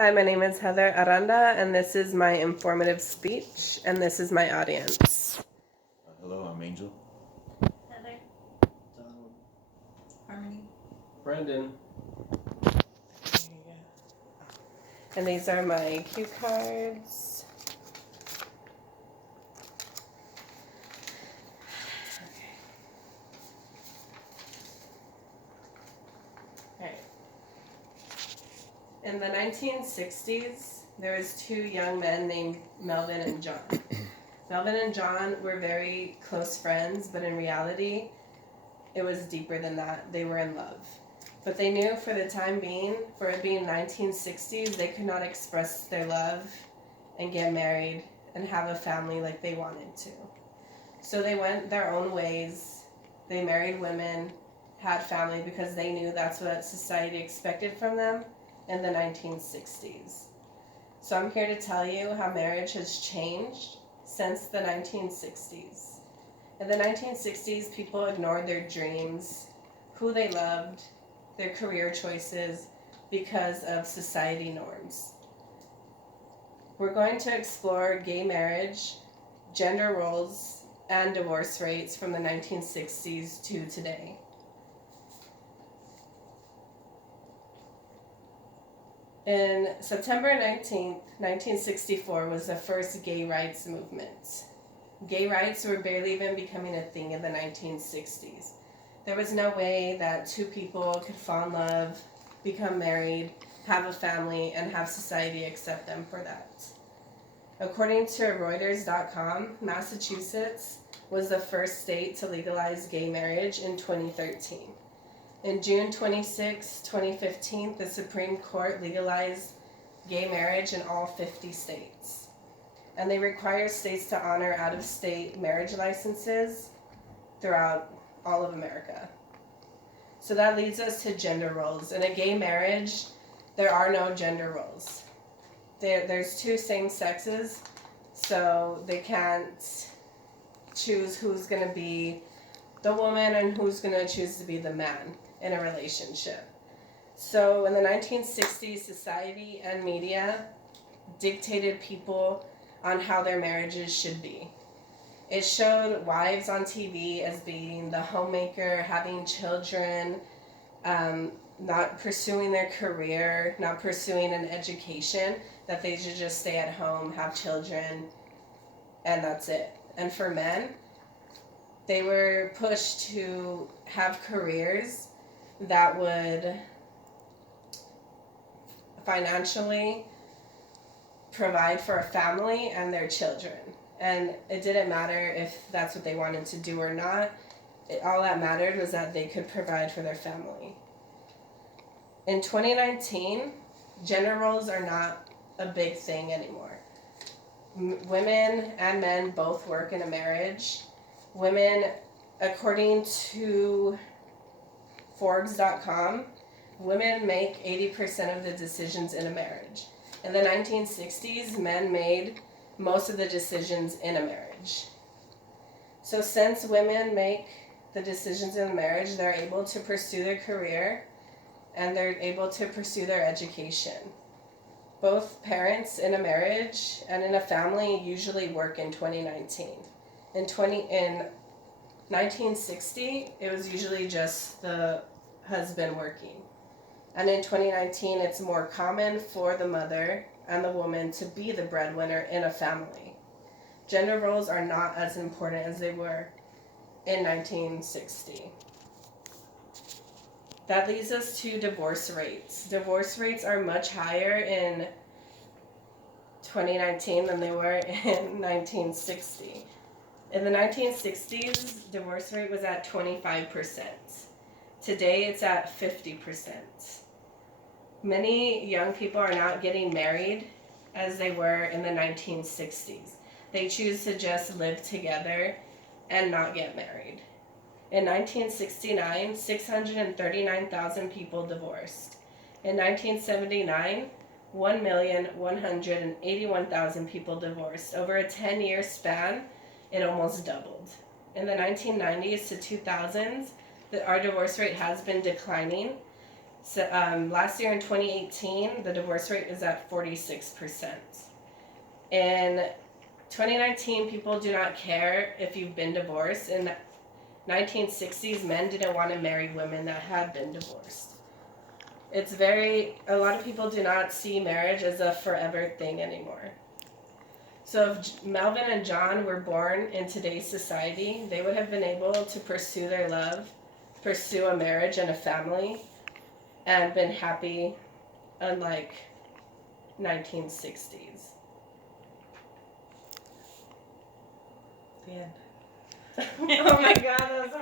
Hi, my name is Heather Aranda, and this is my informative speech, and this is my audience. Hello, I'm Angel. Heather. Donald. Harmony. Brendan. And these are my cue cards. Okay. In the 1960s, there was two young men named Melvin and John. Melvin and John were very close friends, but in reality, it was deeper than that. They were in love. But they knew for the time being, for it being 1960s, they could not express their love and get married and have a family like they wanted to. So they went their own ways. They married women, had family because they knew that's what society expected from them in the 1960s. So I'm here to tell you how marriage has changed since the 1960s. In the 1960s, people ignored their dreams, who they loved, their career choices because of society norms. We're going to explore gay marriage, gender roles, and divorce rates from the 1960s to today. In September 19th, 1964 was the first gay rights movement. Gay rights were barely even becoming a thing in the 1960s. There was no way that two people could fall in love, become married, have a family, and have society accept them for that. According to Reuters.com, Massachusetts was the first state to legalize gay marriage in 2013. In June 26, 2015, the Supreme Court legalized gay marriage in all 50 states. And they require states to honor out-of-state marriage licenses throughout all of America. So that leads us to gender roles. In a gay marriage, there are no gender roles. There's two same sexes, so they can't choose who's going to be the woman and who's going to choose to be the man in a relationship. So in the 1960s, society and media dictated people on how their marriages should be. It showed wives on TV as being the homemaker, having children, not pursuing their career, not pursuing an education, that they should just stay at home, have children, and that's it. And for men, they were pushed to have careers that would financially provide for a family and their children. And it didn't matter if that's what they wanted to do or not. All that mattered was that they could provide for their family. In 2019, gender roles are not a big thing anymore. Women and men both work in a marriage. Women, according to Forbes.com, women make 80% of the decisions in a marriage. In the 1960s, men made most of the decisions in a marriage. So since women make the decisions in a marriage, they're able to pursue their career and they're able to pursue their education. Both parents in a marriage and in a family usually work in 2019. In 1960, it was usually just the husband working. And in 2019, it's more common for the mother and the woman to be the breadwinner in a family. Gender roles are not as important as they were in 1960. That leads us to divorce rates. Divorce rates are much higher in 2019 than they were in 1960. In the 1960s, divorce rate was at 25%. Today, it's at 50%. Many young people are not getting married as they were in the 1960s. They choose to just live together and not get married. In 1969, 639,000 people divorced. In 1979, 1,181,000 people divorced. Over a 10-year span, it almost doubled. In the 1990s to 2000s, our divorce rate has been declining. So, last year in 2018, the divorce rate is at 46%. In 2019, people do not care if you've been divorced. In the 1960s, men didn't want to marry women that had been divorced. A lot of people do not see marriage as a forever thing anymore. So if Melvin and John were born in today's society, they would have been able to pursue their love, pursue a marriage and a family, and been happy, unlike 1960s. The end. Oh my god, that was